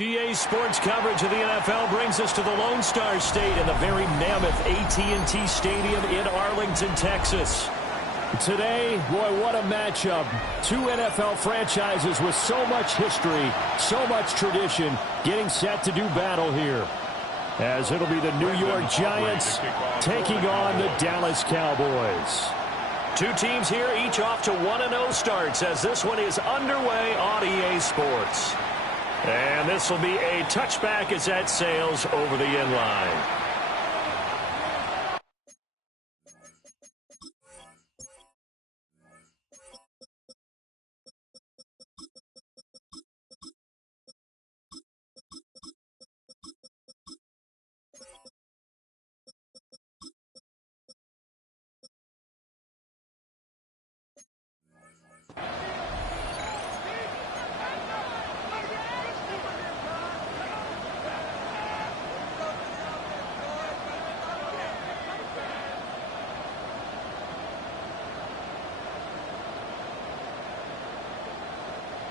EA Sports coverage of the NFL brings us to the Lone Star State in the very mammoth AT&T Stadium in Arlington, Texas. Today, boy, what a matchup. Two NFL franchises with so much history, so much tradition, getting set to do battle here. As it'll be the New York Giants taking on the Dallas Cowboys. Two teams here, each off to 1-0 starts as this one is underway on EA Sports. And this will be a touchback as that sails over the end line.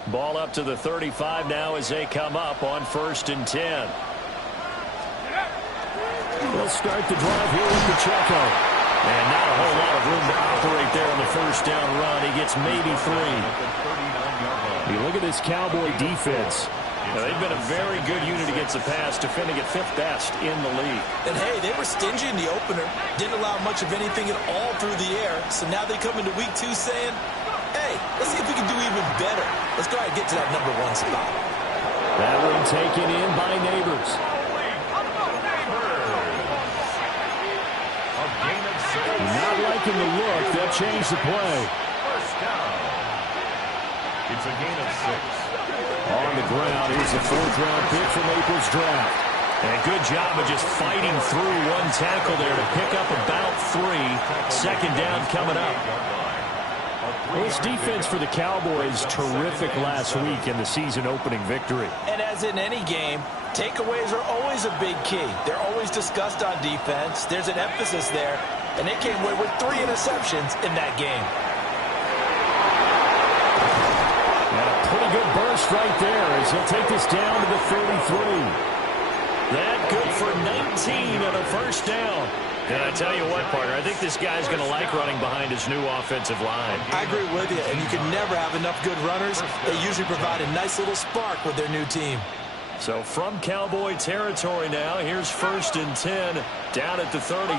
Ball up to the 35 now as they come up on 1st and 10. They'll start the drive here with Pacheco. And not a whole lot of room to operate there on the first down run. He gets maybe 3. You look at this Cowboy defense. Now, they've been a very good unit against the pass, defending at 5th best in the league. And, hey, they were stingy in the opener. Didn't allow much of anything at all through the air. So now they come into week 2 saying, hey, let's see if we can do even better. Let's go ahead and get to that number 1 spot. That one taken in by Neighbors. Not liking the look. They'll change the play. First down. It's a gain of 6. On the ground, here's the 4th-round pick from April's draft. And good job of just fighting through one tackle there to pick up about 3. Second down coming up. Well, this defense for the Cowboys, terrific last week in the season-opening victory. And as in any game, takeaways are always a big key. They're always discussed on defense. There's an emphasis there, and they came away with 3 interceptions in that game. And a pretty good burst right there as he'll take this down to the 33. That good for 19 and a first down. And I tell you what, partner, I think this guy's going to like running behind his new offensive line. I agree with you, and you can never have enough good runners. They usually provide a nice little spark with their new team. So from Cowboy territory now, here's 1st and 10 down at the 33.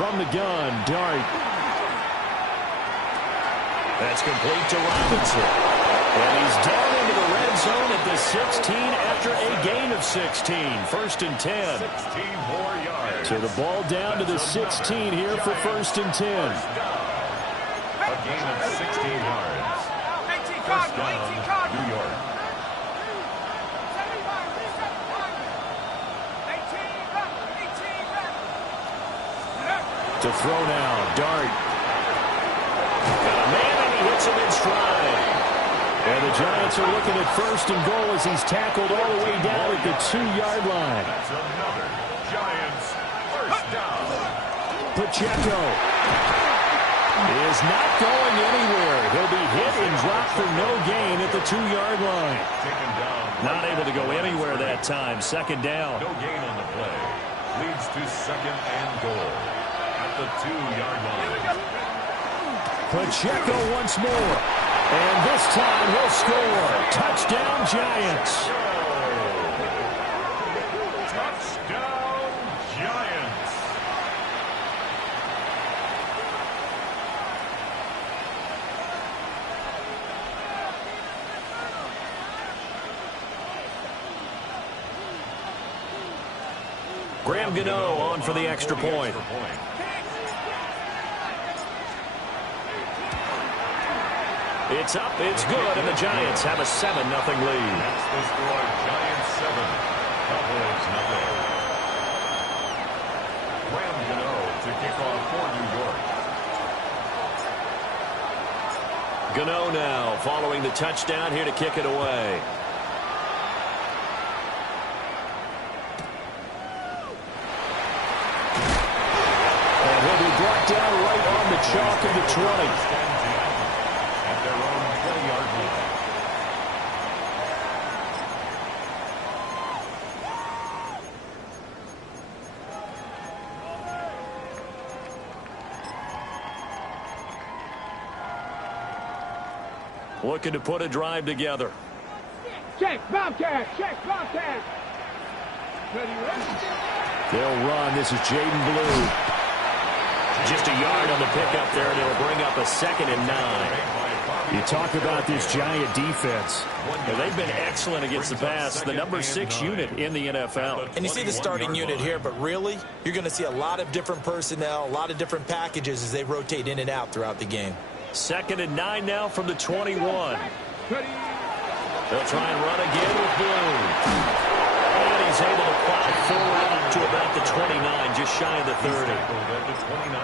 From the gun, Dart. That's complete to Robinson. And he's down into the red zone at the 16 after a gain of 16. 1st and 10. 16 more yards. So the ball down to the 16 here for 1st and 10. A gain of 16 yards. First down, New York. To throw now, Dart. Got a man and he hits him in stride. And the Giants are looking at 1st and goal as he's tackled all the way down at the 2-yard line. That's another Giants first down. Pacheco is not going anywhere. He'll be hit and dropped for no gain at the 2-yard line. Taken down. Not able to go anywhere that time. Second down. No gain on the play. Leads to 2nd and goal at the 2-yard line. Pacheco once more. And this time he'll score. Touchdown, Giants. Touchdown, Giants. Graham Gano on for the extra point. It's up, it's good, and the Giants have a 7-0 lead. That's the score, Giants 7, Cowboys 0. Graham Gano to kick off for New York. Gano now following the touchdown here to kick it away. And he'll be brought down right on the chalk of the 20. At their own 20-yard line. Looking to put a drive together. Check, Bobcat, check, Bobcat. They'll run. This is Jaden Blue. Just a yard on the pickup there, and it'll bring up a 2nd and 9. You talk about this Giant defense. Well, they've been excellent against the pass. The number 6 unit in the NFL. And you see the starting unit here, but really, you're going to see a lot of different personnel, a lot of different packages as they rotate in and out throughout the game. 2nd and 9 now from the 21. They'll try and run again with Blue. And he's able to plow forward up to about the 29, just shy of the 30.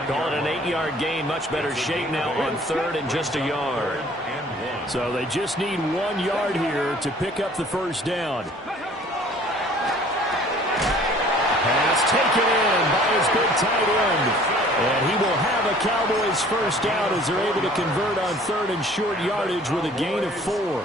Call it an 8-yard gain, much better shape now on 3rd and just a yard. So they just need 1 yard here to pick up the first down. Pass taken in by his big tight end. And he will have a Cowboys first down as they're able to convert on 3rd and short yardage with a gain of 4.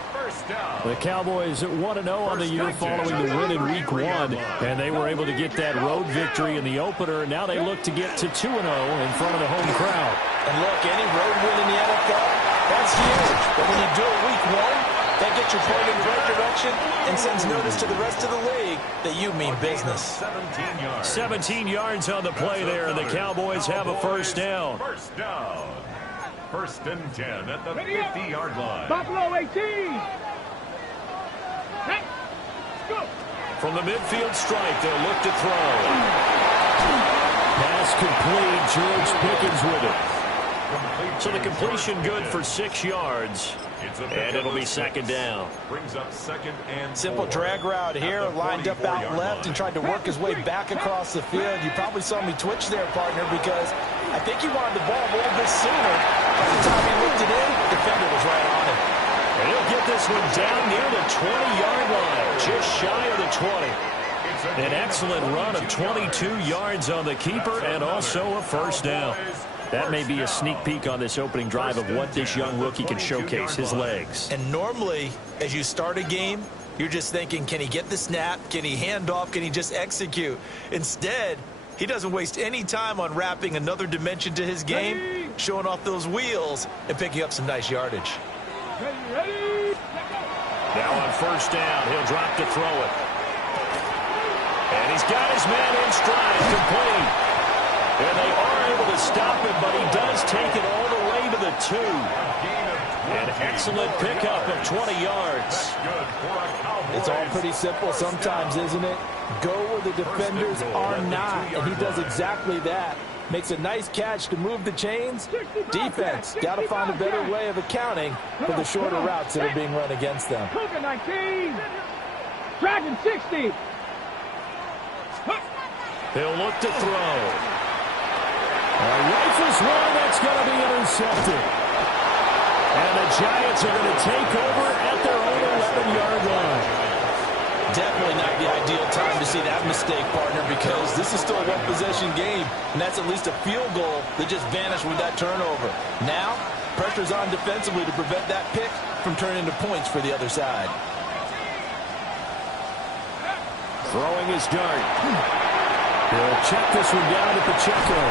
The Cowboys at 1-0 on the year following the win in Week 1. And they were able to get that road victory in the opener. Now they look to get to 2-0 in front of the home crowd. And look, any road win in the NFL, that's huge. But when you do it Week 1, that gets you pointed in the right direction and sends notice to the rest of the league that you mean business. 17 yards on the play there, and the Cowboys have a first down. First down. 1st and 10 at the 50-yard line. Buffalo 18. Hey, go. From the midfield stripe, they'll look to throw. Pass complete. George Pickens with it. So the completion good for 6 yards. And it'll be second down. Brings up second and Simple drag route here, lined up out left and tried to work his way back across the field. You probably saw me twitch there, partner, because I think he wanted the ball a little bit sooner. By the time he looked it in, the defender was right on it. And he'll get this one down near the 20-yard line, just shy of the 20. An excellent run of 22 yards on the keeper and also a first down. That may be a sneak peek on this opening drive of what this young rookie can showcase, his legs. And normally, as you start a game, you're just thinking, can he get the snap? Can he hand off? Can he just execute? Instead, he doesn't waste any time on wrapping another dimension to his game, showing off those wheels, and picking up some nice yardage. Now on first down, he'll drop to throw it. And he's got his man in stride, complete. And they are able to stop him, but he does take it all the way to the 2. An excellent pickup of 20 yards. It's all pretty simple sometimes, isn't it? Go where the defenders are not, and he does exactly that. Makes a nice catch to move the chains. Defense, got to find a better way of accounting for the shorter routes that are being run against them. Cougar 19. Dragon 60. He'll look to throw. Rifles one, that's going to be intercepted. And the Giants are going to take over at their own 11-yard line. Definitely not the ideal time to see that mistake, partner, because this is still a one-possession game, and that's at least a field goal that just vanished with that turnover. Now, pressure's on defensively to prevent that pick from turning into points for the other side. Throwing his dart. He'll check this one down to Pacheco.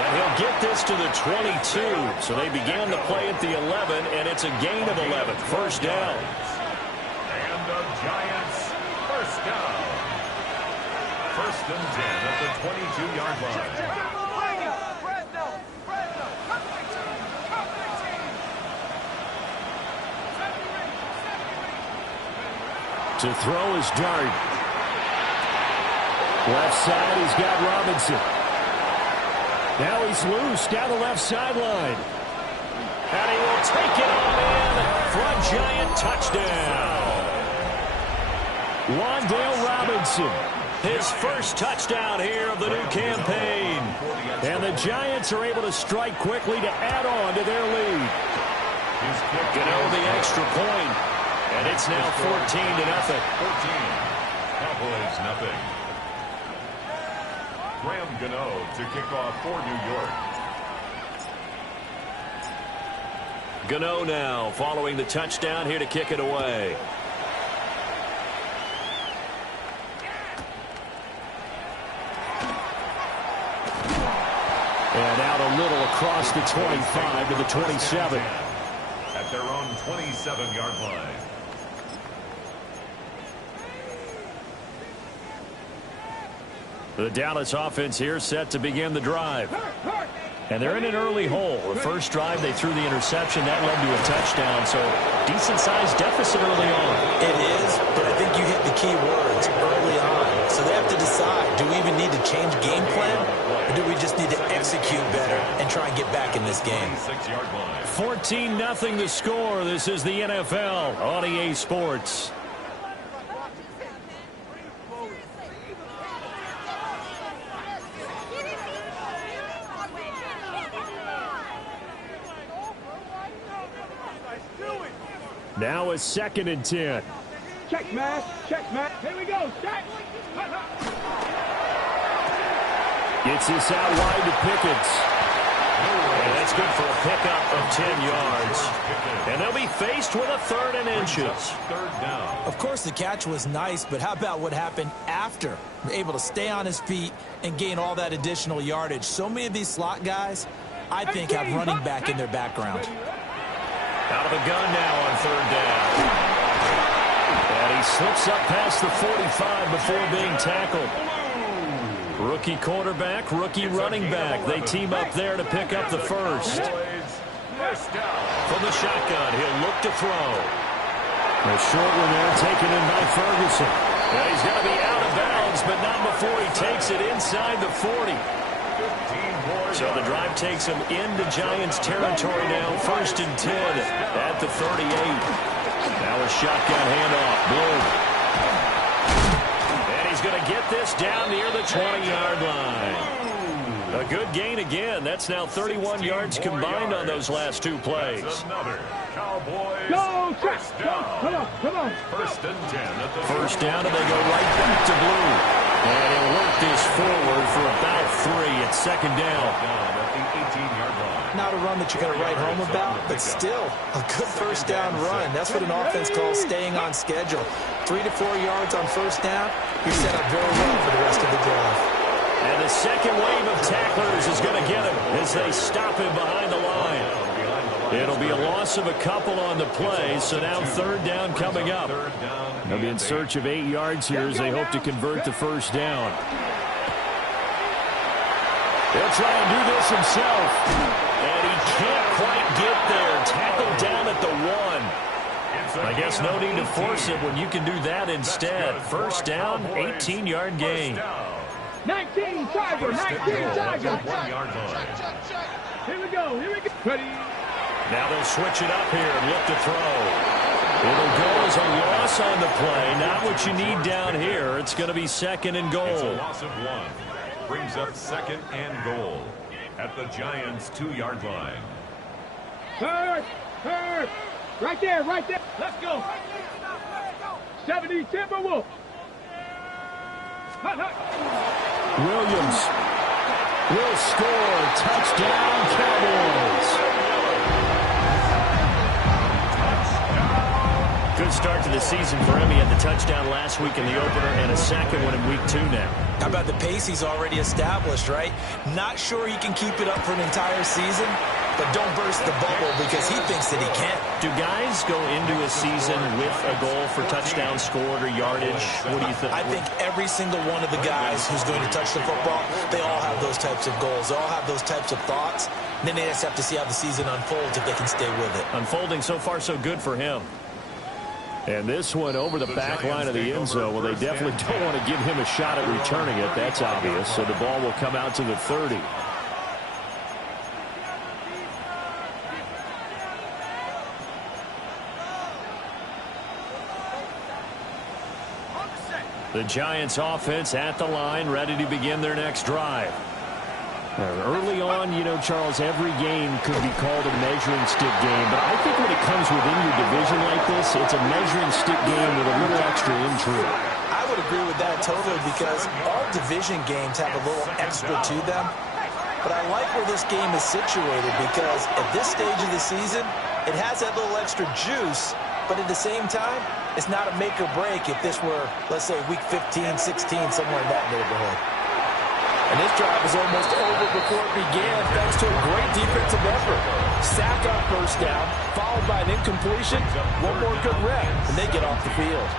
And he'll get this to the 22. So they began the play at the 11, and it's a gain of 11. First down. And the Giants first down. First and 10 at the 22-yard line. To throw his dart. Left side, he's got Robinson. Now he's loose down the left sideline. And he will take it on in for a Giant touchdown. Wandale Robinson, his first touchdown here of the new campaign. And the Giants are able to strike quickly to add on to their lead. Gano the extra point, and it's now 14-0. 14. Cowboys nothing. Graham Gano to kick off for New York. Gano now following the touchdown here to kick it away. And out a little across the 25 to the 27. At their own 27-yard line. The Dallas offense here set to begin the drive. And they're in an early hole. The first drive, they threw the interception. That led to a touchdown. So decent-sized deficit early on. It is, but I think you hit the key words early on. So they have to decide, do we even need to change game plan? Or do we just need to execute better and try and get back in this game? 14-0 the score. This is the NFL on EA Sports. Now it's 2nd and 10. Check, Matt. Check, Matt. Here we go. Check. Gets this out wide to Pickens. And that's good for a pickup of 10 yards. And they'll be faced with a 3rd and inches. Of course, the catch was nice, but how about what happened after? Able to stay on his feet and gain all that additional yardage. So many of these slot guys, I think, have running back in their background. Out of the gun now on 3rd down. And he slips up past the 45 before being tackled. Rookie quarterback, rookie running back. They team up there to pick up the first. From the shotgun, he'll look to throw. A short one there taken in by Ferguson. And he's going to be out of bounds, but not before he takes it inside the 40. So the drive takes him into Giants territory now. 1st and 10 at the 38. Now a shotgun handoff. Blue. And he's going to get this down near the 20-yard line. A good gain again. That's now 31 yards combined on those last 2 plays. Cowboys. Go, check. Go. Come on, come on. 1st and 10 at the 1st down, and they go right back to Blue. And he'll work this forward for about 3 at 2nd down. At the 18-yard line. Not a run that you're going to write home about, but still a good 1st down run. That's what an offense calls staying on schedule. 3 to 4 yards on 1st down. You're set up very well for the rest of the drive. And the second wave of tacklers is going to get him as they stop him behind the line. It'll be a loss of a couple on the play, so now 3rd down coming up. They'll be in search of 8 yards here as they hope to convert the 1st down. He'll try and do this himself. And he can't quite get there. Tackled down at the 1. I guess no need to force it when you can do that instead. 1st down, 18-yard gain. 19 Tiger, 19 Tiger. Here we go, here we go. Ready. Now they'll switch it up here and look to throw. It'll go as a loss on the play. Not what you need down here. It's going to be 2nd and goal. It's a loss of 1. Brings up 2nd and goal at the Giants' 2-yard line. Hurt, hurt. Right there, right there. Let's go. 70 Timberwolves. Williams will score. Touchdown, Cowboys. Good start to the season for him. He had the touchdown last week in the opener and a second one in week 2 now. How about the pace he's already established, right? Not sure he can keep it up for an entire season, but don't burst the bubble because he thinks that he can. Do guys go into a season with a goal for touchdown scored or yardage? What do you think? I think every single one of the guys who's going to touch the football, they all have those types of goals. They all have those types of thoughts. And then they just have to see how the season unfolds if they can stay with it. Unfolding so far so good for him. And this one over the back line of the end zone. Well, they definitely don't want to give him a shot at returning it. That's obvious. So the ball will come out to the 30. The Giants offense at the line, ready to begin their next drive. Early on, you know, Charles, every game could be called a measuring stick game. But I think when it comes within your division like this, it's a measuring stick game with a little extra intrigue. I would agree with that totally because all division games have a little extra to them. But I like where this game is situated because at this stage of the season, it has that little extra juice. But at the same time, it's not a make or break if this were, let's say, week 15, 16, somewhere in that neighborhood. And this drive is almost over before it began thanks to a great defensive effort. Sack on 1st down, followed by an incompletion. One more good rep, and they get off the field.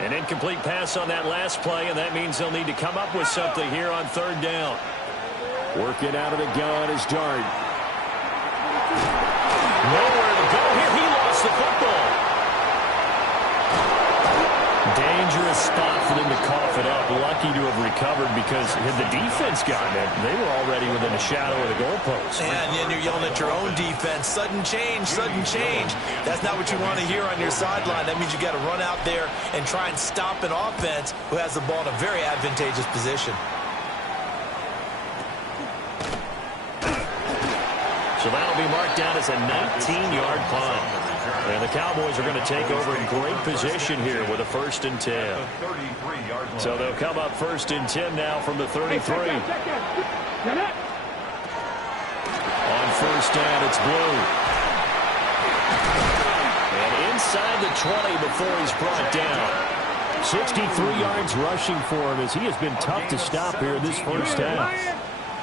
An incomplete pass on that last play, and that means they'll need to come up with something here on 3rd down. Working out of the gun is Dart. Nowhere to go here. He lost the football. Dangerous spot for them to cough it up. Lucky to have recovered because had the defense gotten it, they were already within a shadow of the goalpost. And then you're yelling at your own defense. Sudden change, sudden change. That's not what you want to hear on your sideline. That means you got to run out there and try and stop an offense who has the ball in a very advantageous position. So that'll be marked down as a 19-yard punt. And the Cowboys are going to take over in great position here with a 1st and 10. So they'll come up 1st and 10 now from the 33. On 1st down, it's Blue. And inside the 20 before he's brought down. 63 yards rushing for him as he has been tough to stop here this 1st half.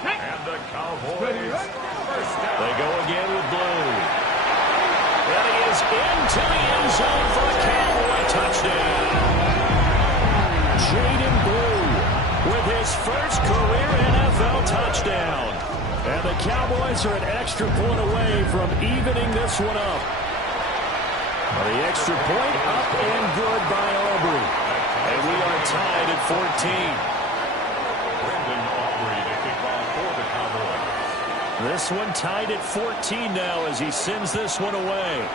And the Cowboys. They go again with Blue. And he is into the end zone for a Cowboy touchdown. Jaden Blue with his first career NFL touchdown. And the Cowboys are an extra point away from evening this one up. The extra point up and good by Aubrey. And we are tied at 14. This one tied at 14 now as he sends this one away.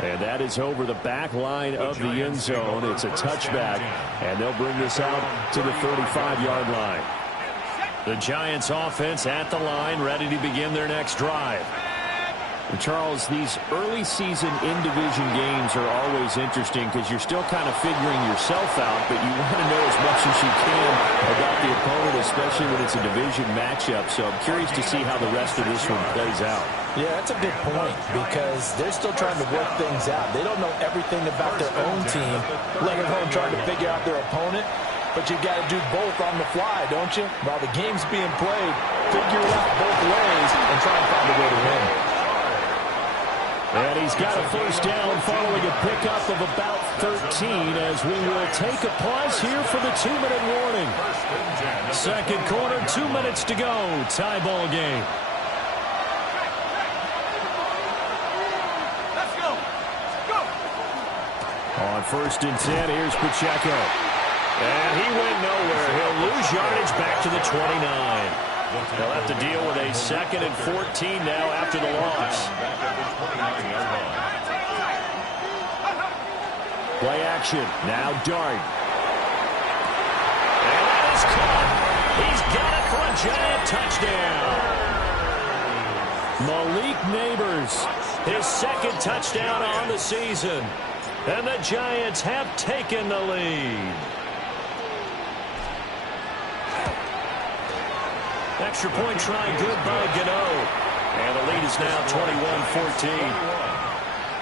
And that is over the back line of the end zone. It's a touchback, and they'll bring this out to the 35-yard line. The Giants offense at the line, ready to begin their next drive. And Charles, these early season in-division games are always interesting because you're still kind of figuring yourself out, but you want to know as much as you can about the opponent, especially when it's a division matchup. So I'm curious to see how the rest of this one plays out. Yeah, that's a good point because they're still trying to work things out. They don't know everything about their own team, let alone trying to figure out their opponent. But you got to do both on the fly, don't you? While the game's being played, figure it out both ways and try and find a way to win. And he's got a first down following a pickup of about 13 as we will take a pause here for the 2-minute warning. Second quarter, 2 minutes to go. Tie ball game. Let's go. Go. On 1st and 10, here's Pacheco. And he went nowhere. He'll lose yardage back to the 29. They'll have to deal with a 2nd and 14 now after the loss. Play action. Now Dart. And that is caught. He's got it for a giant touchdown. Malik Neighbors, his 2nd touchdown on the season. And the Giants have taken the lead. Extra point try good by Gano. And the lead is now 21-14.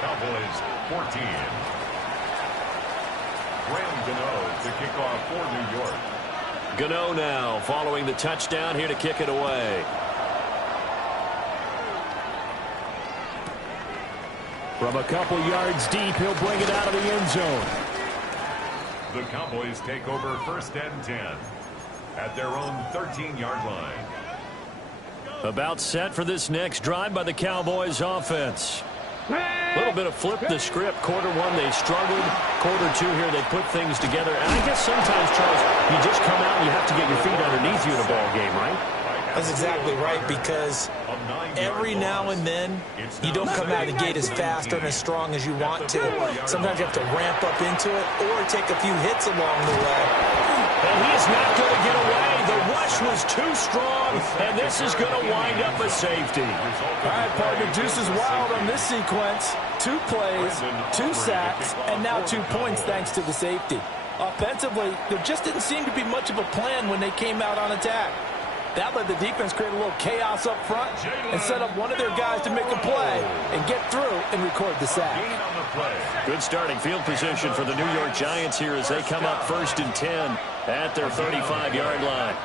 Cowboys 14. Graham Gano to kick off for New York. Gano now following the touchdown here to kick it away. From a couple yards deep, he'll bring it out of the end zone. The Cowboys take over 1st and 10 at their own 13-yard line. About set for this next drive by the Cowboys offense. A little bit of flip the script. Quarter 1, they struggled. Quarter 2 here, they put things together. And I guess sometimes, Charles, you just come out and you have to get your feet underneath you in a ball game, right? That's exactly right, because every now and then you don't come out of the gate as fast and as strong as you want to. Sometimes you have to ramp up into it or take a few hits along the way. And he is not going to get away. The rush was too strong, and this is going to wind up a safety. All right, partner, juice is wild on this sequence. 2 plays, 2 sacks, and now 2 points thanks to the safety. Offensively, there just didn't seem to be much of a plan when they came out on attack. That let the defense create a little chaos up front and set up one of their guys to make a play and get through and record the sack. Good starting field position for the New York Giants here as they come up 1st and 10 at their 35-yard line.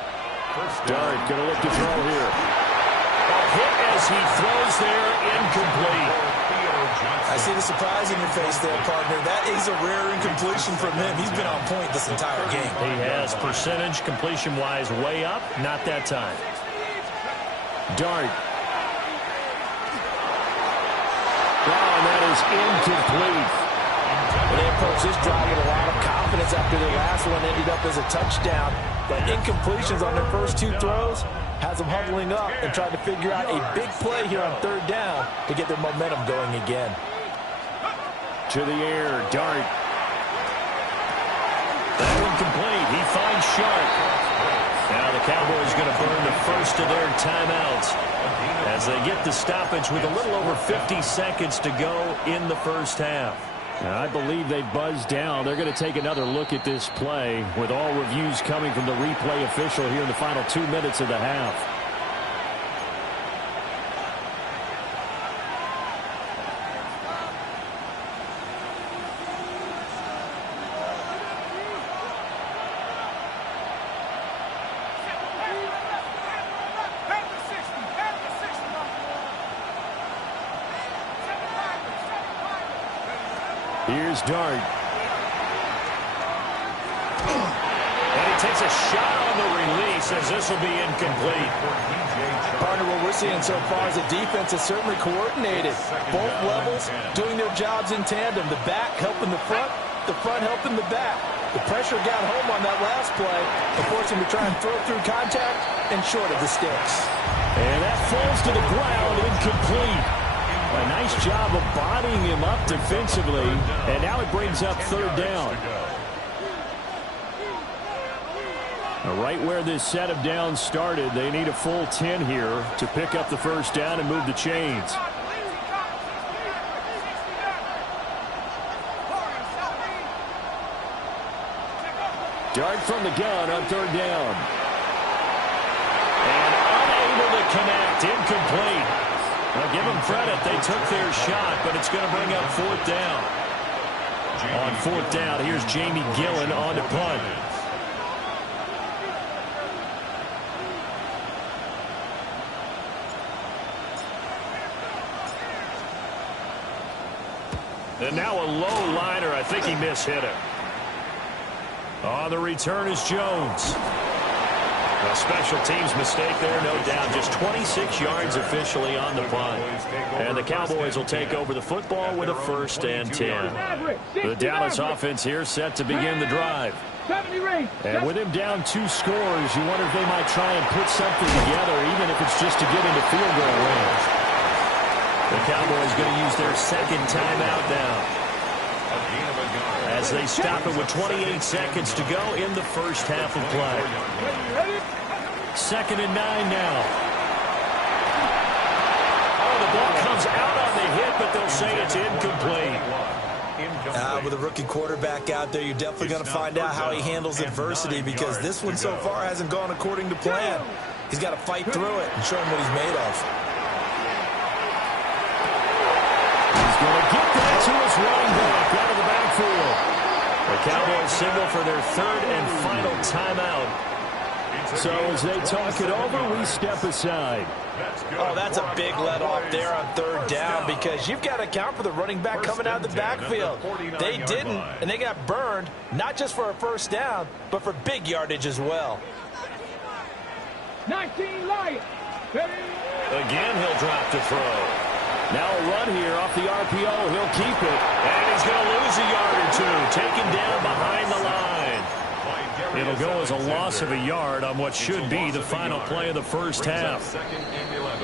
Dart going to look to throw here. A hit as he throws there, incomplete. I see the surprise in your face there, partner. That is a rare incompletion from him. He's been on point this entire game. He has percentage completion-wise way up. Not that time. Dart. Wow, and that is incomplete. They approach this drive with a lot of confidence after their last one ended up as a touchdown. But incompletions on their first 2 throws has them huddling up and trying to figure out a big play here on 3rd down to get their momentum going again. To the air, Dart. That one complete. He finds Sharp. Now the Cowboys going to burn the first of their timeouts as they get the stoppage with a little over 50 seconds to go in the first half. I believe they buzzed down. They're going to take another look at this play with all reviews coming from the replay official here in the final 2 minutes of the half. Here's Dart. And he takes a shot on the release as this will be incomplete. Partner, what we're seeing so far is the defense is certainly coordinated. Both levels doing their jobs in tandem. The back helping the front helping the back. The pressure got home on that last play, forcing him to try and throw through contact, and short of the sticks. And that falls to the ground, incomplete. A nice job of bodying him up defensively, and now it brings up third down. Right where this set of downs started, they need a full 10 here to pick up the first down and move the chains. Dart from the gun on third down. And unable to connect, incomplete. Now give them credit, they took their shot, but it's going to bring up fourth down. On fourth down, here's Jamie Gillen on to punt. And now a low liner. I think he mishit it. On the return is Jones. A special teams mistake there, no doubt. Just 26 yards officially on the punt. And the Cowboys will take over the football with a 1st and 10. The Dallas offense here set to begin the drive. And with him down 2 scores, you wonder if they might try and put something together, even if it's just to get into field goal range. The Cowboys going to use their 2nd timeout now, as they stop it with 28 seconds to go in the first half of play. 2nd and 9 now. Oh, the ball comes out on the hit, but they'll say it's incomplete. With a rookie quarterback out there, you're definitely going to find out how he handles adversity, because this one so far hasn't gone according to plan. He's got to fight through it and show him what he's made of. Going to get that to his running back out of the backfield. The Cowboys signal for their 3rd and final timeout. So as they talk it over, we step aside. Oh, that's a big let off there on 3rd down, because you've got to account for the running back coming out of the backfield. They didn't, and they got burned, not just for a 1st down, but for big yardage as well. 19 Lions. Again, he'll drop to throw. Now a run here off the RPO. He'll keep it. And he's going to lose a yard or 2. Taken down behind the line. It'll go as a loss of a yard on what should be the final play of the first half.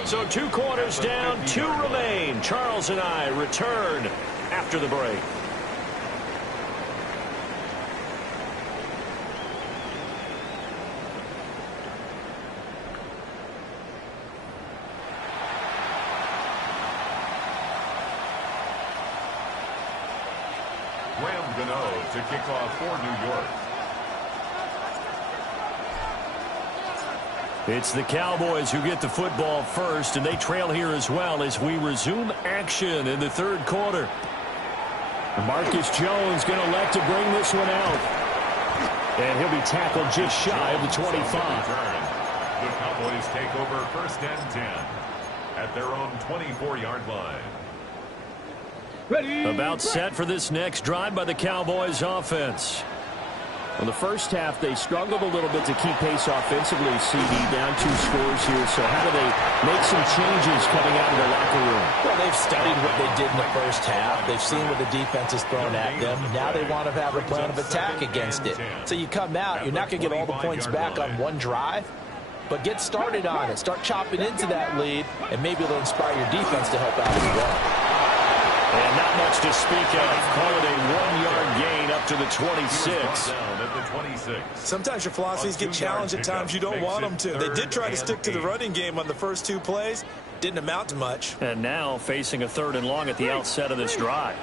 So 2 quarters down, 2 remain. Charles and I return after the break. To kick off for New York. It's the Cowboys who get the football first, and they trail here as well as we resume action in the 3rd quarter. Marcus Jones going to elect to bring this one out. And he'll be tackled just shy of the 25. The Cowboys take over 1st and 10 at their own 24-yard line. About set for this next drive by the Cowboys offense. In the first half, they struggled a little bit to keep pace offensively. CD down 2 scores here. So how do they make some changes coming out of the locker room? Well, they've studied what they did in the first half. They've seen what the defense has thrown at them. Now they want to have a plan of attack against it. So you come out, you're not going to get all the points back on one drive, but get started on it. Start chopping into that lead, and maybe it'll inspire your defense to help out as well. And not much to speak of. Call it a 1-yard gain up to the 26. Sometimes your philosophies get challenged at times you don't want them to. They did try to stick to the running game on the first 2 plays. Didn't amount to much. And now facing a 3rd and long at the outset of this drive.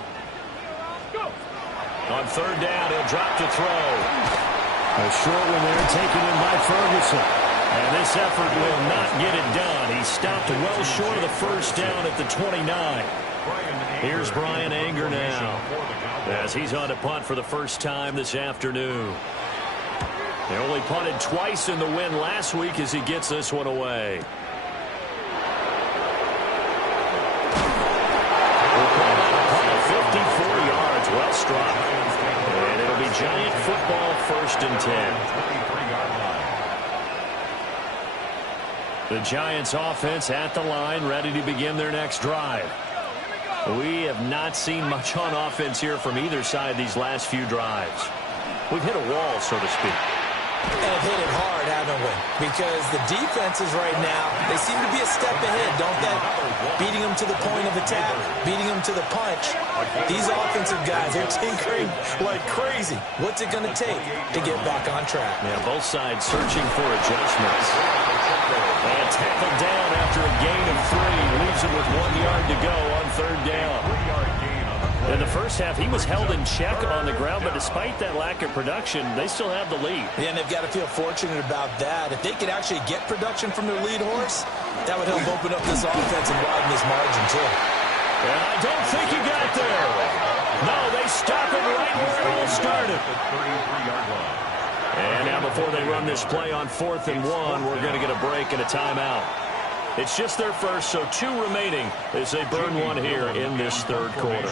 On 3rd down, he'll drop to throw. A short one there taken in by Ferguson. And this effort will not get it done. He stopped well short of the first down at the 29. Here's Brian Anger now, as he's on to punt for the first time this afternoon. They only punted twice in the win last week as he gets this one away. We'll call that a punt, 54 yards, well struck. And it'll be Giant football, 1st and 10. The Giants offense at the line, ready to begin their next drive. We have not seen much on offense here from either side these last few drives. We've hit a wall, so to speak. And have hit it hard, haven't we? Because the defenses right now, they seem to be a step ahead, don't they? Beating them to the point of attack, beating them to the punch. These offensive guys, they're tinkering like crazy. What's it going to take to get back on track? Yeah, both sides searching for adjustments. And tackled down after a gain of 3. Leaves it with 1 yard to go on third down. In the first half, he was held in check on the ground, but despite that lack of production, they still have the lead. Yeah, and they've got to feel fortunate about that. If they could actually get production from their lead horse, that would help open up this offense and widen this margin, too. And I don't think he got there. No, they stop it right where it all started. And now before they run this play on 4th and 1, we're going to get a break and a timeout. It's just their first, so 2 remaining as they burn one here in this third quarter.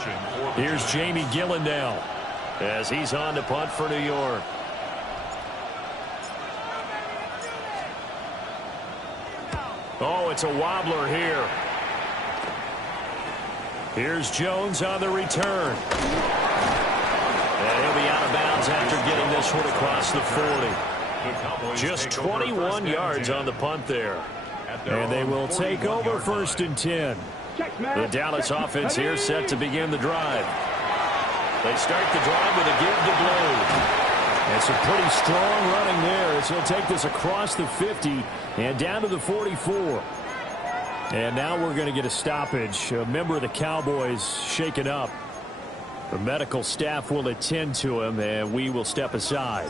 Here's Jamie Gillen now as he's on to punt for New York. Oh, it's a wobbler here. Here's Jones on the return. And he'll be out of bounds after getting this one across the 40. Just 21 yards on the punt there. And they will take over 1st and 10. The Dallas offense here set to begin the drive. They start the drive with a give to Blue. And some pretty strong running there as he'll take this across the 50 and down to the 44. And now we're going to get a stoppage. A member of the Cowboys shaken up. The medical staff will attend to him, and we will step aside.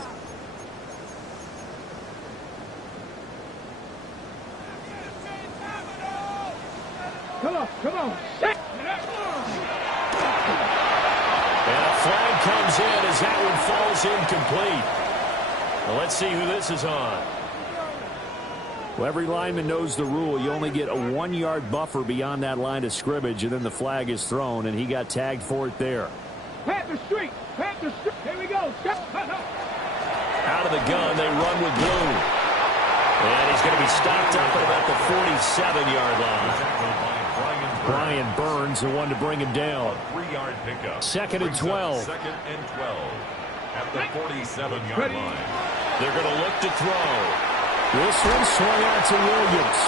Come on. And a flag comes in as that one falls incomplete. Well, let's see who this is on. Well, every lineman knows the rule. You only get a 1-yard buffer beyond that line of scrimmage, and then the flag is thrown, and he got tagged for it there. Panther Street. Here we go. Out of the gun, they run with Blue. And he's going to be stopped up at about the 47-yard line. Brian Burns, the one to bring him down. 3-yard pickup. 2nd and 12. 2nd and 12 at the 47-yard line. They're going to look to throw. This one swung out to Williams.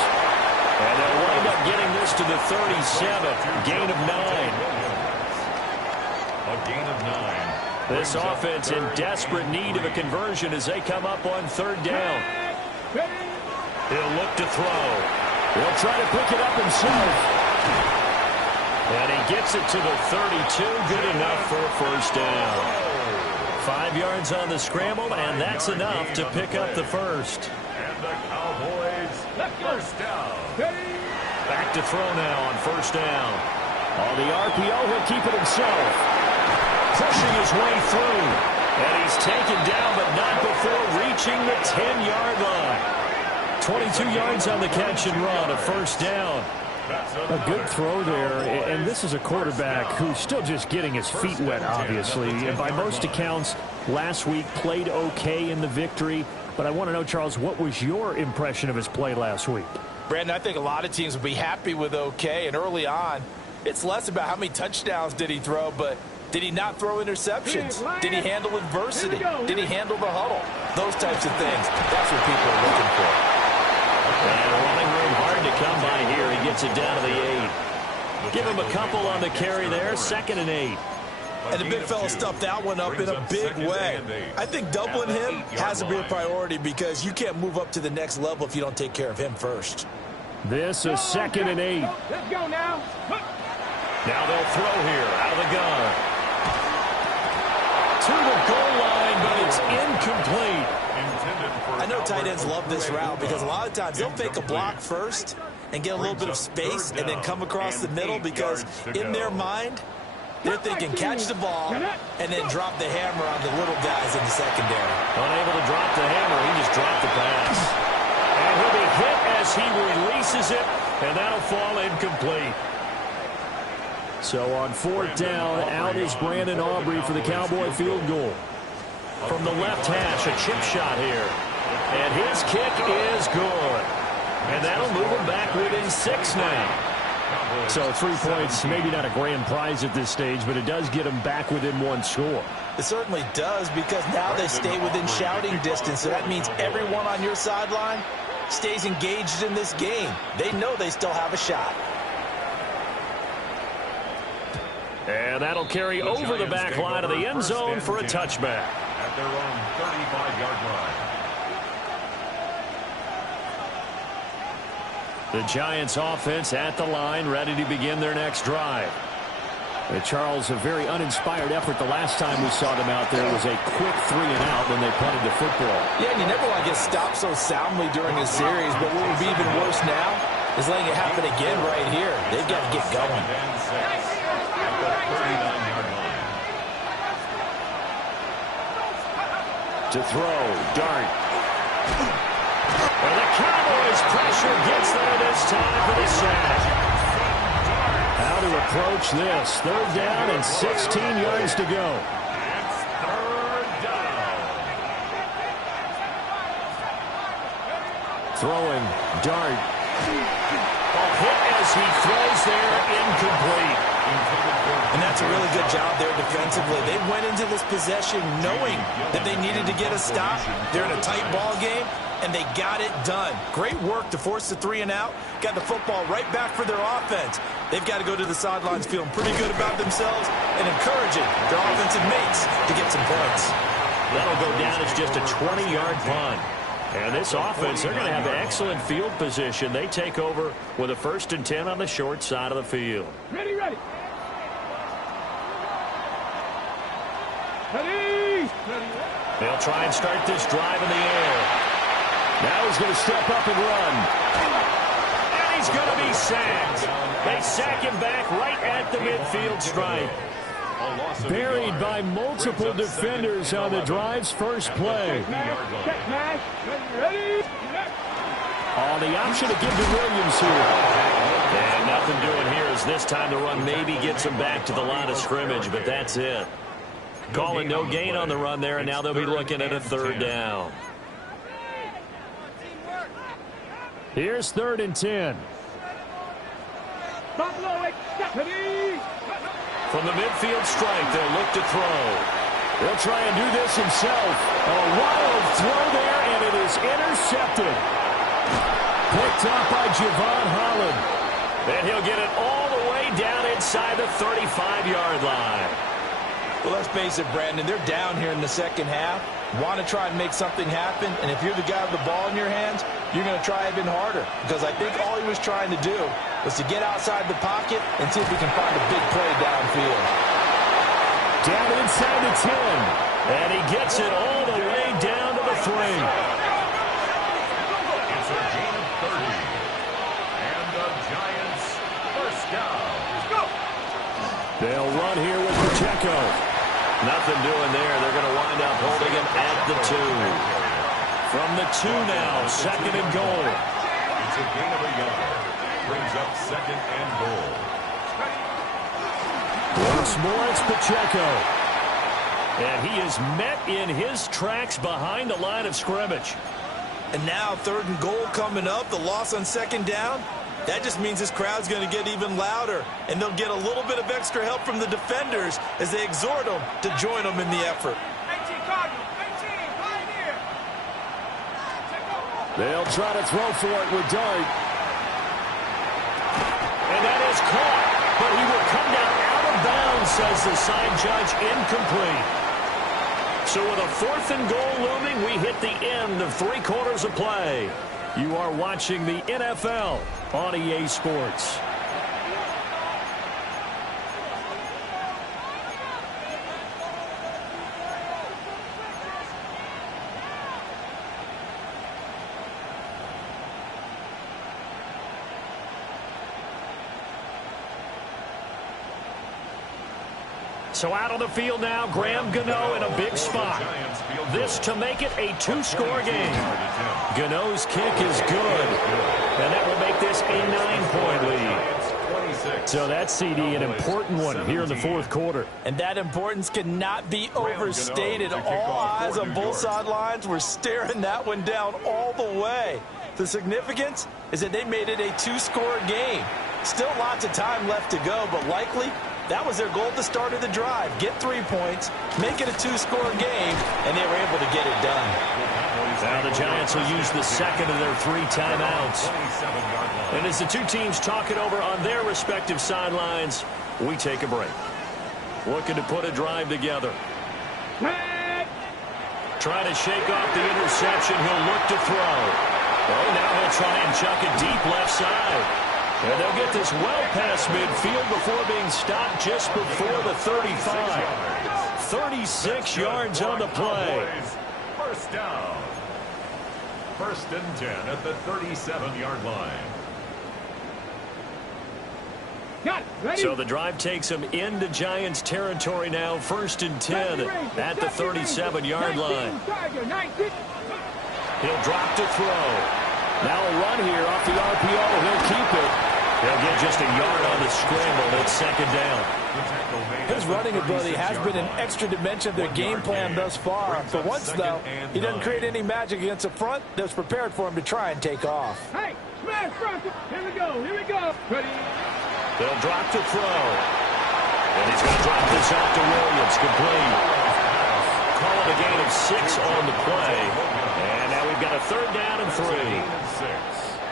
And they'll wind up getting this to the 37. Gain of 9. A gain of 9. This offense in desperate need of a conversion as they come up on 3rd down. He'll look to throw. He'll try to pick it up himself. And he gets it to the 32. Good enough for a 1st down. 5 yards on the scramble, and that's enough to pick up the 1st. And the Cowboys, 1st down. Back to throw now on 1st down. On the RPO, he'll keep it himself. Pushing his way through. And he's taken down, but not before reaching the 10-yard line. 22 yards on the catch and run, a 1st down. A good throw there, and this is a quarterback who's still just getting his feet wet, obviously. And by most accounts, last week played okay in the victory. But I want to know, Charles, what was your impression of his play last week? Brandon, I think a lot of teams would be happy with okay. And early on, it's less about how many touchdowns did he throw, but did he not throw interceptions? Did he handle adversity? Did he handle the huddle? Those types of things. That's what people are looking for. And running room hard to come by here. He gets it down to the 8. Give him a couple on the carry there. 2nd and 8. And the big fella stuffed that one up in a big way. I think doubling him has to be a priority because you can't move up to the next level if you don't take care of him first. This is 2nd and 8. Let's go now. Now they'll throw here out of the gun. To the goal line, but it's incomplete. I know tight ends love this route because a lot of times they'll fake a block first and get a little bit of space and then come across the middle because in their mind, they're thinking catch the ball and then drop the hammer on the little guys in the secondary. Unable to drop the hammer, he just dropped the pass. And he'll be hit as he releases it, and that'll fall incomplete. So on 4th down, out is Brandon Aubrey for the Cowboy field goal. From the left hash, a chip shot here. And his kick is good. And that'll move him back within 6 now. So 3 points, maybe not a grand prize at this stage, but it does get them back within one score. It certainly does, because now they stay within shouting distance. So that means everyone on your sideline stays engaged in this game. They know they still have a shot. And that'll carry over the back line of the end zone for a touchback. At their own 35-yard line. The Giants offense at the line, ready to begin their next drive. Charles, a very uninspired effort the last time we saw them out there. Was a quick 3-and-out when they punted the football. Yeah, and you never want to get stopped so soundly during a series, but what would be even worse now is letting it happen again right here. They've got to get going. At the 39-yard line. To throw, Dart. And the Cowboys pressure gets there this time for the sack. How to approach this. 3rd down and 16 yards to go. It's 3rd down. Throwing, Dart. A hit as he throws there, incomplete. And that's a really good job there defensively. They went into this possession knowing that they needed to get a stop. They're in a tight ball game, and they got it done. Great work to force the 3-and-out. Got the football right back for their offense. They've got to go to the sidelines feeling pretty good about themselves and encouraging their offensive mates to get some points. That'll go down as just a 20-yard punt. And this offense, they're going to have excellent field position. They take over with a 1st and 10 on the short side of the field. Ready. They'll try and start this drive in the air. Now he's going to step up and run. And he's going to be sacked. They sack him back right at the midfield stripe. Buried by multiple defenders on the drive's first play. Check smash. Ready. On the option to give to Williams here. And nothing doing here as this time the run maybe gets him back to the line of scrimmage, but that's it. Calling no gain on the run there, and now they'll be looking at a 3rd down. Here's 3rd and 10. From the midfield stripe, they'll look to throw. He'll try and do this himself. A wild throw there, and it is intercepted. Picked up by Javon Holland. And he'll get it all the way down inside the 35-yard line. Well, let's face it, Brandon, they're down here in the second half. Want to try and make something happen, and if you're the guy with the ball in your hands, you're going to try even harder, because I think all he was trying to do was to get outside the pocket and see if he can find a big play downfield. Down inside the 10, and he gets it all the way down to the 3. It's a gain of 30. And the Giants, 1st down. They'll run here with Pacheco. Nothing doing there. They're going to wind up holding him at the 2. From the 2 now, 2nd and goal. It's a gain of a yard. Brings up 2nd and goal. Once more, it's Pacheco. And he is met in his tracks behind the line of scrimmage. And now 3rd and goal coming up. The loss on 2nd down. That just means this crowd's going to get even louder, and they'll get a little bit of extra help from the defenders as they exhort them to join them in the effort. They'll try to throw for it with Dart. And that is caught, but he will come down out of bounds, says the side judge, incomplete. So with a 4th and goal looming, we hit the end of 3 quarters of play. You are watching the NFL on EA Sports. So out on the field now, Graham Gano in a big spot. This to make it a 2-score game. Gano's kick is good, and that will make this a 9-point lead. So that CD, an important one here in the 4th quarter. And that importance cannot be overstated. All eyes on both sidelines were staring that one down all the way. The significance is that they made it a 2-score game. Still lots of time left to go, but likely that was their goal at the start of the drive. Get 3 points, make it a 2-score game, and they were able to get it done. Now the Giants will use the second of their 3 timeouts. And as the two teams talk it over on their respective sidelines, we take a break. Looking to put a drive together. Trying to shake off the interception. He'll look to throw. Oh, now he'll try and chuck it deep left side. And they'll get this well past midfield before being stopped just before the 35. 36 yards on the play. First down. 1st and 10 at the 37-yard line. So the drive takes them into Giants territory now. 1st and 10 at the 37-yard line. He'll drop to throw. Now a run here off the RPO. He'll keep it. He'll get just a yard on the scramble. It's 2nd down. His running ability has been an extra dimension of their game plan thus far. For once, though, he doesn't create any magic against the front that's prepared for him to try and take off. Hey, smash front. Here we go. Here we go. Ready? They'll drop to throw. And he's going to drop this off to Williams. Complete. Call it a gain of 6 on the play. And now we've got a 3rd down and 3.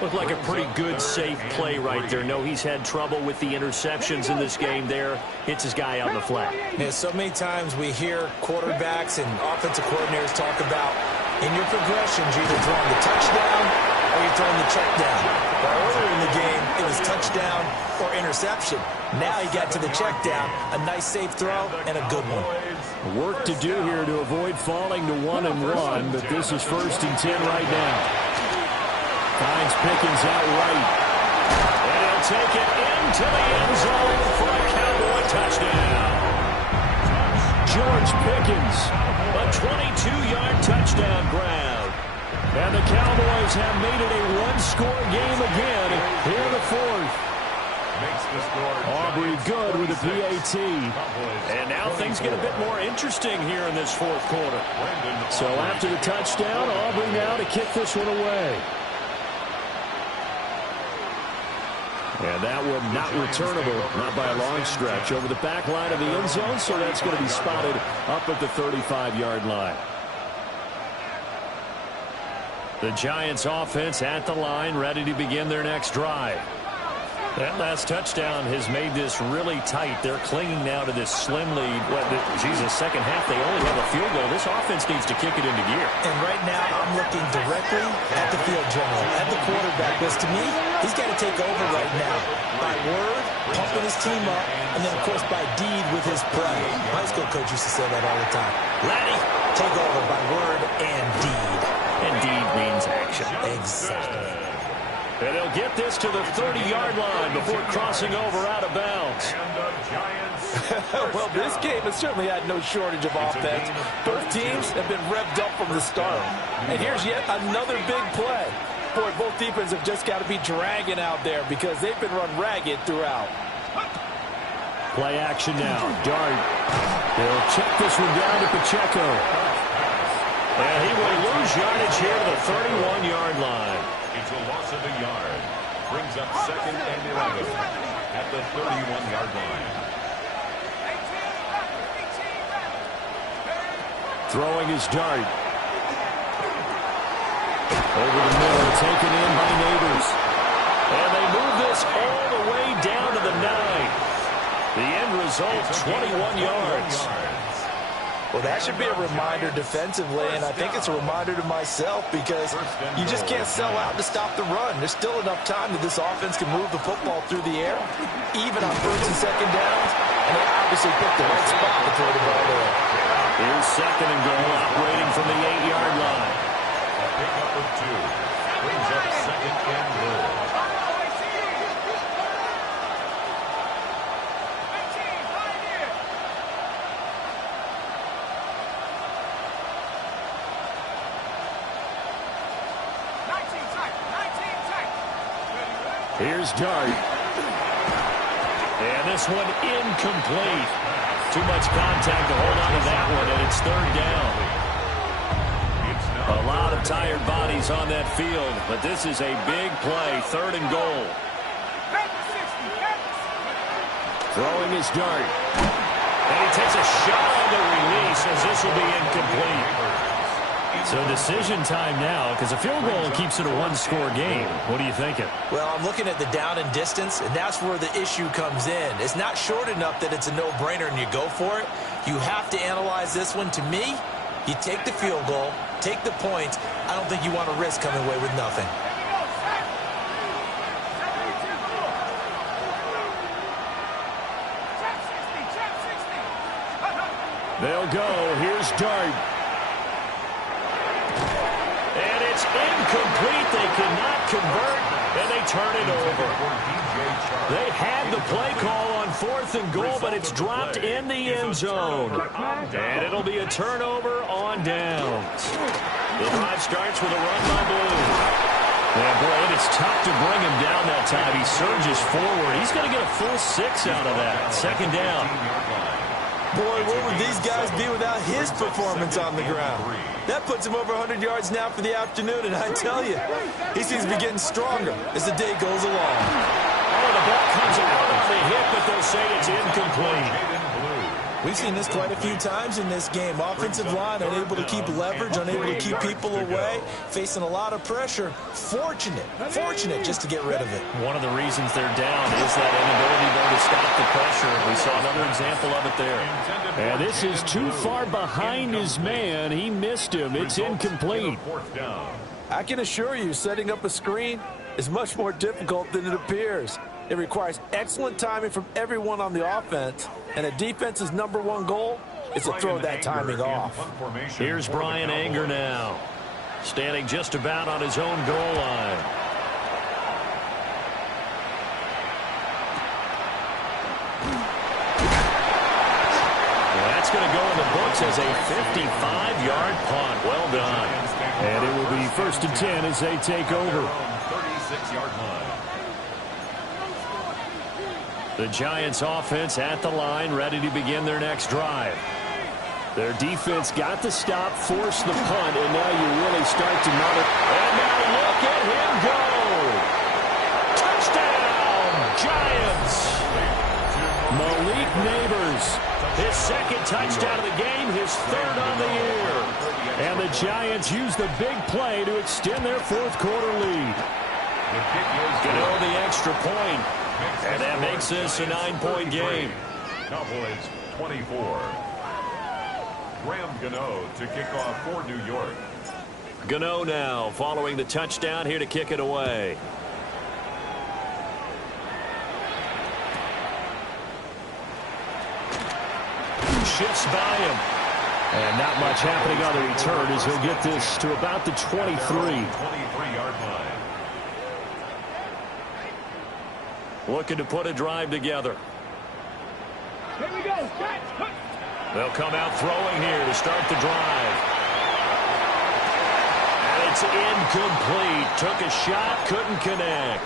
Looked like a pretty good, safe play right there. No, he's had trouble with the interceptions in this game there. Hits his guy on the flat. Yeah, so many times we hear quarterbacks and offensive coordinators talk about in your progressions, you're either throwing the touchdown or you're throwing the check down. But earlier in the game, it was touchdown or interception. Now he got to the check down, a nice safe throw, and a good one. Work to do here to avoid falling to 1-1, but this is 1st and 10 right now. Finds Pickens out right. And he'll take it into the end zone for a Cowboy touchdown. George Pickens, a 22-yard touchdown grab. And the Cowboys have made it a 1-score game again here in the 4th. Aubrey good with a PAT. And now things get a bit more interesting here in this 4th quarter. So after the touchdown, Aubrey now to kick this one away. And that one not returnable, not by a long stretch, over the back line of the end zone, so that's going to be spotted up at the 35-yard line. The Giants offense at the line, ready to begin their next drive. That last touchdown has made this really tight. They're clinging now to this slim lead. Second half, they only have a field goal. This offense needs to kick it into gear. And right now, I'm looking directly at the field general, at the quarterback. Because to me, he's got to take over right now. By word, pumping his team up, and then, of course, by deed with his play. My high school coach used to say that all the time. Laddie, take over by word and deed. And deed means action. Exactly. And they'll get this to the 30-yard line before crossing over out of bounds. Well, this game has certainly had no shortage of offense. Both teams have been revved up from the start. And here's yet another big play. Boy, both defenses have just got to be dragging out there because they've been run ragged throughout. Play action now. Dart. They'll check this one down to Pacheco. And he will lose yardage here to the 31-yard line. It's a loss of a yard. Brings up 2nd and 11 at the 31-yard line. Throwing his Dart. Over the middle, taken in by Neighbors. And they move this all the way down to the 9. The end result, 21 yards. Well, that should be a reminder defensively, and I think it's a reminder to myself because you just can't sell out to stop the run. There's still enough time that this offense can move the football through the air, even on 1st and 2nd downs, and they obviously picked the right spot to throw the ball there. Here's 2nd and goal, operating from the 8-yard line. A pickup of 2. Brings up 2nd and goal. Here's Dart. And this one incomplete. Too much contact to hold on to that one, and it's 3rd down. A lot of tired bodies on that field, but this is a big play, 3rd and goal. Throwing his dart. And he takes a shot on the release as this will be incomplete. So decision time now because a field goal keeps it a one-score game. What are you thinking? Well, I'm looking at the down and distance, and that's where the issue comes in. It's not short enough that it's a no-brainer and you go for it. You have to analyze this one. To me, you take the field goal, take the points. I don't think you want to risk coming away with nothing. They'll go. Here's Dart. And it's incomplete. They cannot convert, and they turn it over. They had the play call on 4th and goal, but it's dropped in the end zone. And it'll be a turnover on downs. The drive starts with a run by Blue. Yeah, boy, and it's tough to bring him down that time. He surges forward. He's going to get a full 6 out of that. Second down. Boy, where would these guys be without his performance on the ground? That puts him over 100 yards now for the afternoon, and I tell you, he seems to be getting stronger as the day goes along. Oh, the ball comes out on the hit, but they'll say it's incomplete. We've seen this quite a few times in this game. Offensive line unable to keep leverage, unable to keep people away, facing a lot of pressure. Fortunate just to get rid of it. One of the reasons they're down is that inability there to stop the pressure. We saw another example of it there. And this is too far behind his man. He missed him. It's incomplete. I can assure you, setting up a screen is much more difficult than it appears. It requires excellent timing from everyone on the offense, and a defense's #1 goal is to throw that timing off. Here's Brian Anger now, standing just about on his own goal line. That's going to go in the books as a 55-yard punt. Well done. And it will be 1st and 10 as they take over. 36-yard line. The Giants offense at the line, ready to begin their next drive. Their defense got the stop, forced the punt, and now you really start to monitor. And now look at him go. Touchdown, Giants. Malik Neighbors, his 2nd touchdown of the game, his 3rd on the year. And the Giants use the big play to extend their 4th quarter lead. Gano the extra point. And that makes this a 9-point game. Cowboys 24. Graham Gano to kick off for New York. Gano now following the touchdown here to kick it away. Shifts by him. And not much happening on the return as he'll get this to about the 23. 23-yard line. Looking to put a drive together. Here we go. They'll come out throwing here to start the drive. And it's incomplete. Took a shot, couldn't connect.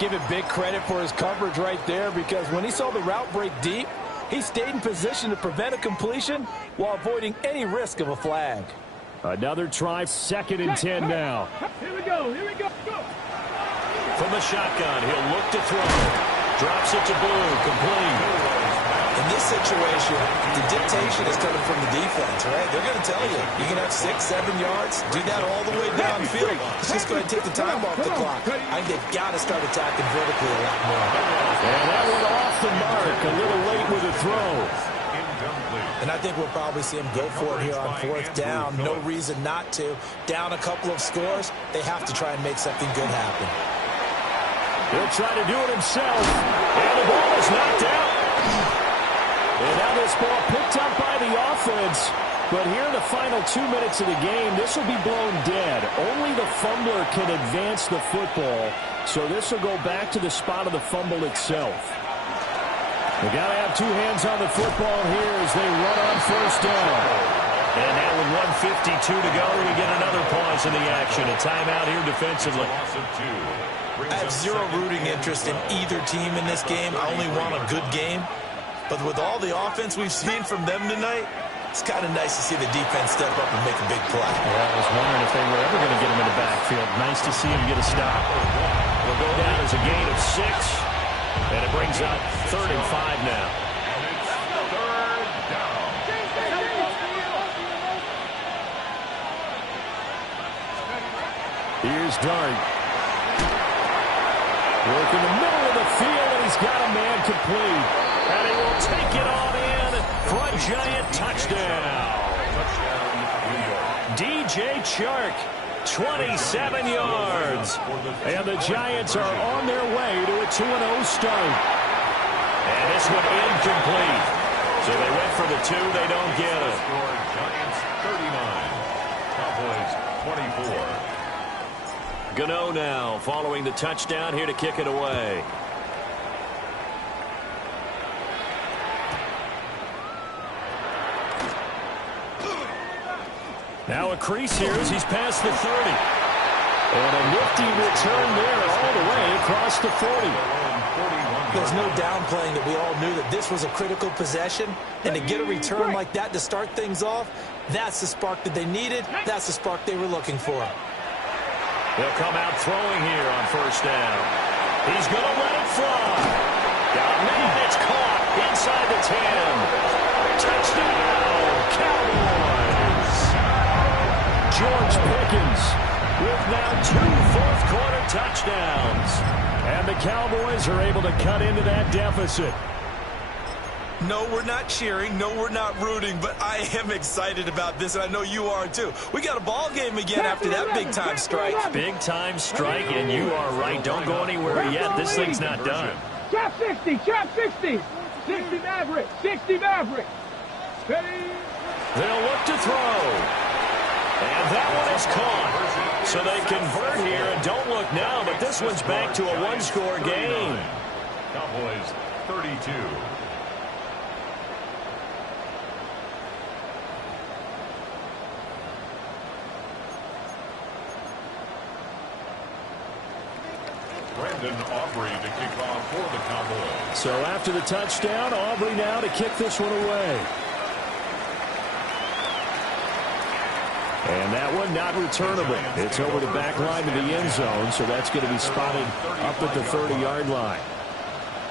Give it big credit for his coverage right there, because when he saw the route break deep, he stayed in position to prevent a completion while avoiding any risk of a flag. Another try, 2nd and 10 now. Here we go. Here we go. Go. From the shotgun, he'll look to throw. Drops it to Blue, complete. In this situation, the dictation is coming from the defense, right? They're going to tell you, you can have 6, 7 yards, do that all the way downfield. Just go ahead and take the time off the clock. I think they've got to start attacking vertically a lot more. And that one off the mark, a little late with a throw. And I think we'll probably see him go for it here on 4th down. No reason not to. Down a couple of scores, they have to try and make something good happen. He'll try to do it himself. And the ball is knocked out. And now this ball picked up by the offense. But here in the final 2 minutes of the game, this will be blown dead. Only the fumbler can advance the football. So this will go back to the spot of the fumble itself. They got to have 2 hands on the football here as they run on 1st down. And now with 1:52 to go, we get another pause in the action. A timeout here defensively. I have zero rooting interest in either team in this game. I only want a good game. But with all the offense we've seen from them tonight, it's kind of nice to see the defense step up and make a big play. Yeah, I was wondering if they were ever going to get him in the backfield. Nice to see him get a stop. It'll go down as a gain of 6. And it brings brings up 3rd and 5 now. And it's 3rd down. Here's Dart. Work in the middle of the field, and he's got a man complete. And he will take it on in for a Giant touchdown. DJ Chark, 27 yards. And the Giants are on their way to a 2-0 start. And this one incomplete. So they went for the 2. They don't get it. Giants 39. Cowboys 24. Gano now following the touchdown here to kick it away. Now a crease here as he's past the 30. And a nifty return there all the way across the 40. There's no downplaying that we all knew that this was a critical possession. And to get a return like that to start things off, that's the spark that they needed. That's the spark they were looking for. They'll come out throwing here on 1st down. He's going to let it fly. Man, it's caught inside the 10. Touchdown, Cowboys. George Pickens with now 2 fourth-quarter touchdowns. And the Cowboys are able to cut into that deficit. No, we're not cheering. No, we're not rooting. But I am excited about this, and I know you are too. We got a ball game again after that big-time strike. Big-time strike, and you are right. Don't go anywhere yet. This thing's not done. Trap 60, trap 60. 60 Maverick, 60 Maverick. Ready? They'll look to throw. And that one is caught. So they convert here, and don't look now, but this one's back to a 1-score game. Cowboys 32. Brandon Aubrey to kick off for the Cowboys. So after the touchdown, Aubrey now to kick this one away. And that one not returnable. It's over the back line to the end zone, so that's going to be spotted up at the 30-yard line.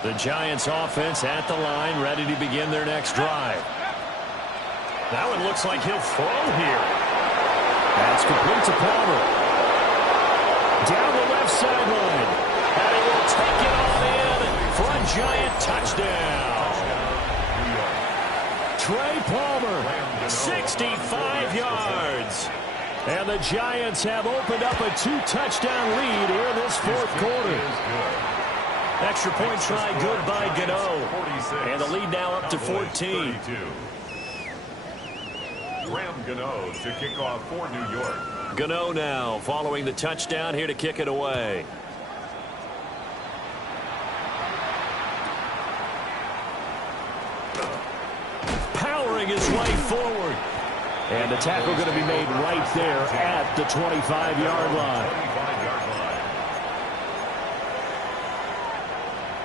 The Giants offense at the line, ready to begin their next drive. That one looks like he'll throw here. That's complete to Palmer. Down the left sideline. And he will take it all in for a Giant touchdown. Trey Palmer, 65 yards. And the Giants have opened up a 2-touchdown lead here in this 4th quarter. Extra point try good by Gano. And the lead now up to 14. Graham Gano to kick off for New York. Gano now following the touchdown here to kick it away. Powering his way forward. And the tackle going to be made right there at the 25-yard line.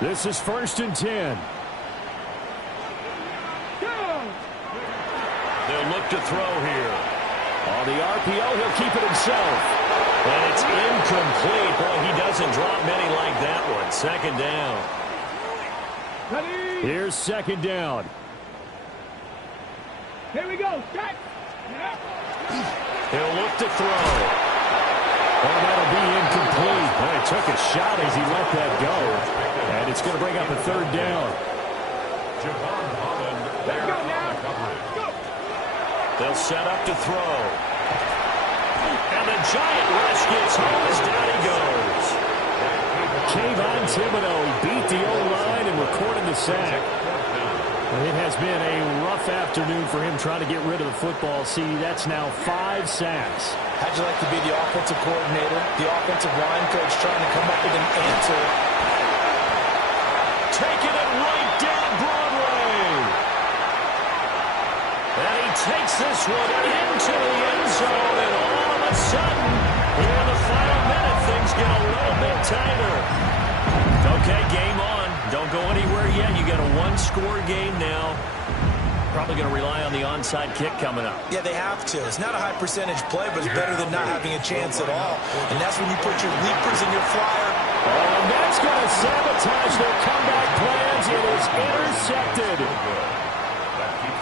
This is 1st and 10. They'll look to throw here. On the RPO, he'll keep it himself. And it's incomplete. Boy, he doesn't drop many like that one. 2nd down. Ready? Here's 2nd down. Here we go. Check. He'll look to throw. Oh, that'll be incomplete. Boy, he took a shot as he let that go. And it's going to bring up a 3rd down. Javon Holland there on the coverage. They'll set up to throw. And the Giant rush gets home as down he goes. Kayvon Thibodeau, he beat the O-line and recorded the sack. It has been a rough afternoon for him trying to get rid of the football. See, that's now 5 sacks. How'd you like to be the offensive coordinator, the offensive line coach trying to come up with an answer? Taking it right down Broadway. And he takes this one into the end zone, and all of a sudden, here in the final minute, things get a little bit tighter. Okay, game on. Don't go anywhere yet. You got a 1-score game now. Probably going to rely on the onside kick coming up. Yeah, they have to. It's not a high percentage play, but it's better than not having a chance at all. And that's when you put your leapers in your flyer. Oh, and that's going to sabotage their comeback plan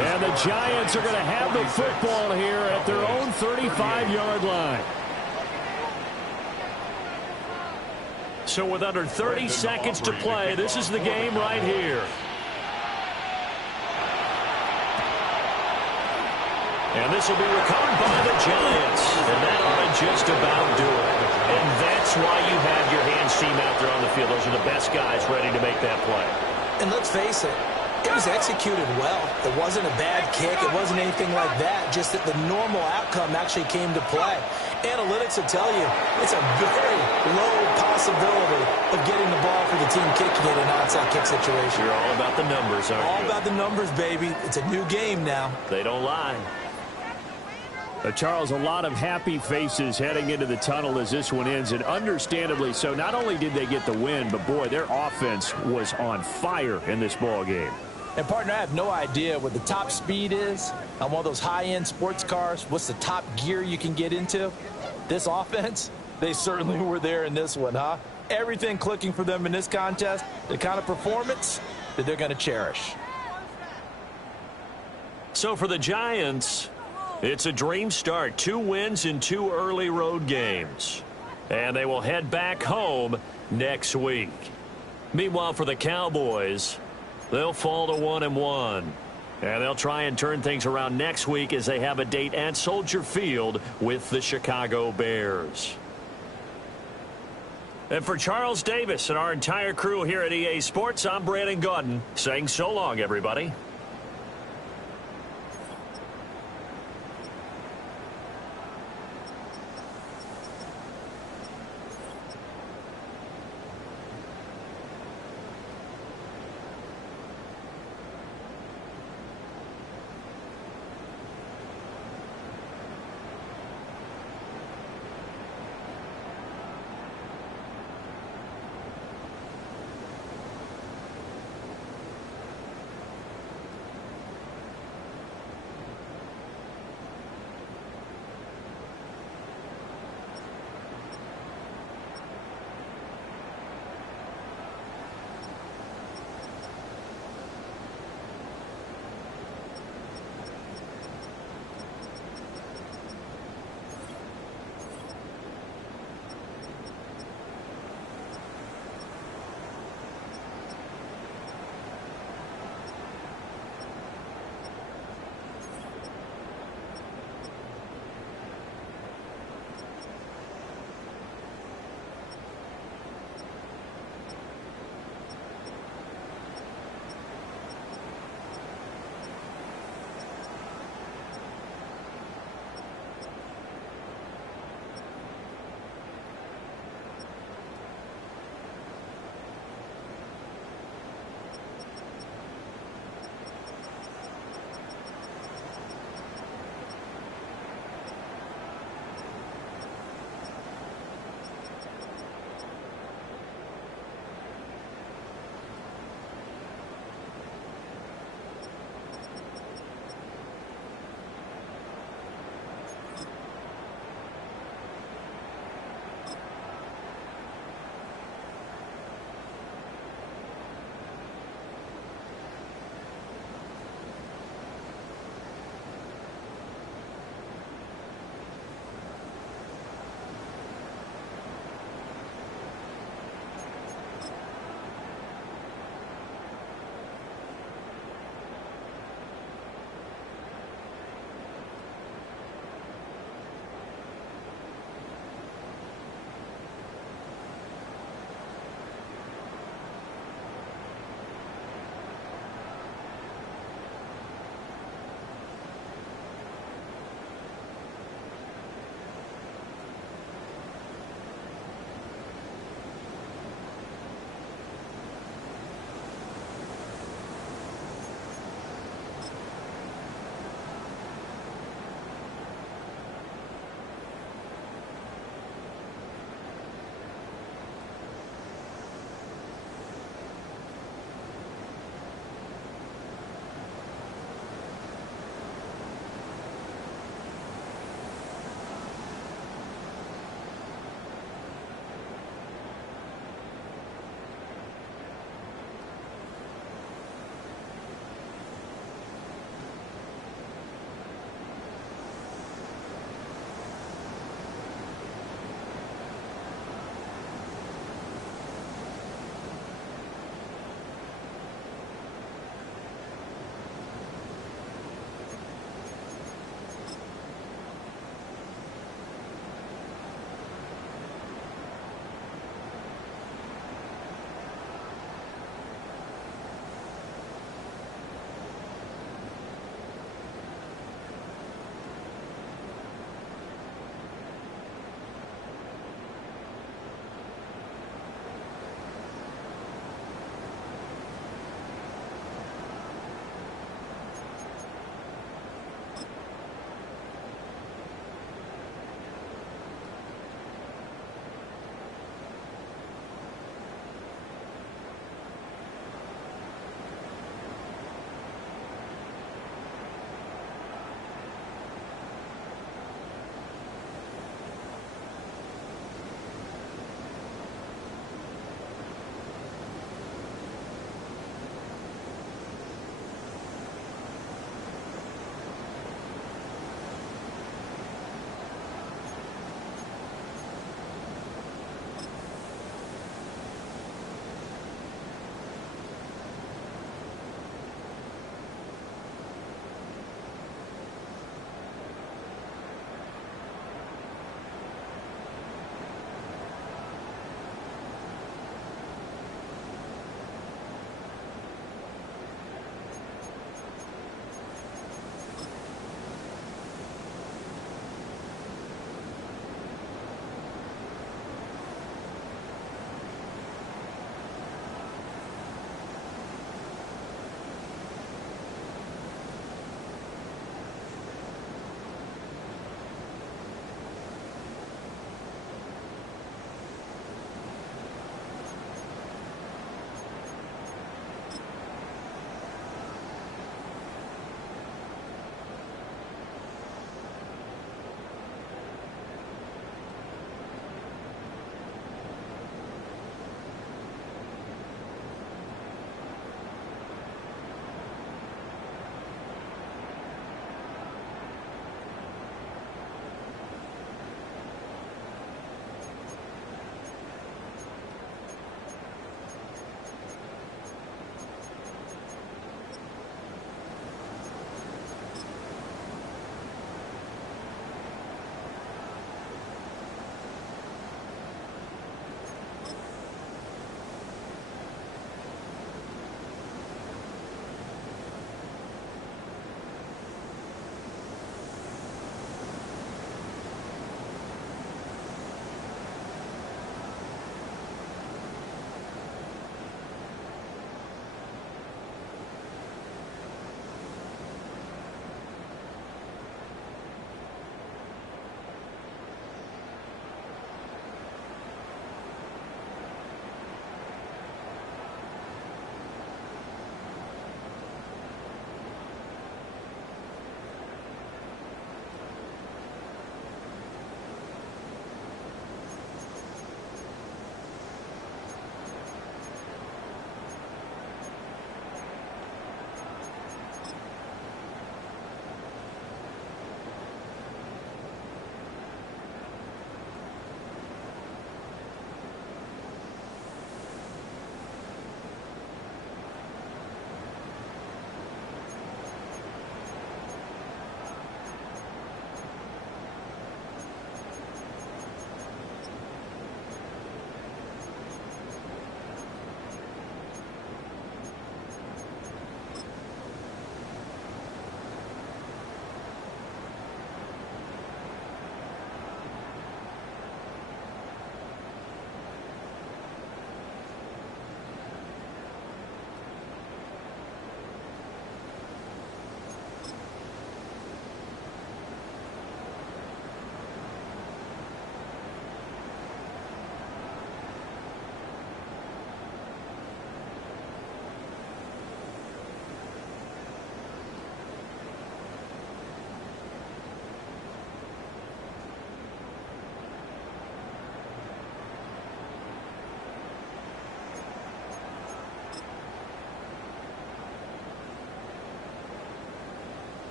And the Giants are going to have the football here at their own 35-yard line. So with under 30 seconds to play, this is the game right here. And this will be recovered by the Giants. And that ought to just about do it. And that's why you have your hands team out there on the field. Those are the best guys ready to make that play. And let's face it, it was executed well. It wasn't a bad kick. It wasn't anything like that. Just that the normal outcome actually came to play. Analytics will tell you it's a very low possibility of getting the ball for the team kicking it in an onside kick situation. You're all about the numbers, aren't you? All about the numbers, baby. It's a new game now. They don't lie. Charles, a lot of happy faces heading into the tunnel as this one ends, and understandably so. Not only did they get the win, but, boy, their offense was on fire in this ball game. And, partner, I have no idea what the top speed is on one of those high-end sports cars. What's the top gear you can get into? This offense, they certainly were there in this one, huh? Everything clicking for them in this contest, the kind of performance that they're going to cherish. So for the Giants, it's a dream start. 2 wins in 2 early road games. And they will head back home next week. Meanwhile, for the Cowboys, they'll fall to 1-1. And they'll try and turn things around next week as they have a date at Soldier Field with the Chicago Bears. And for Charles Davis and our entire crew here at EA Sports, I'm Brandon Gaudin saying so long, everybody.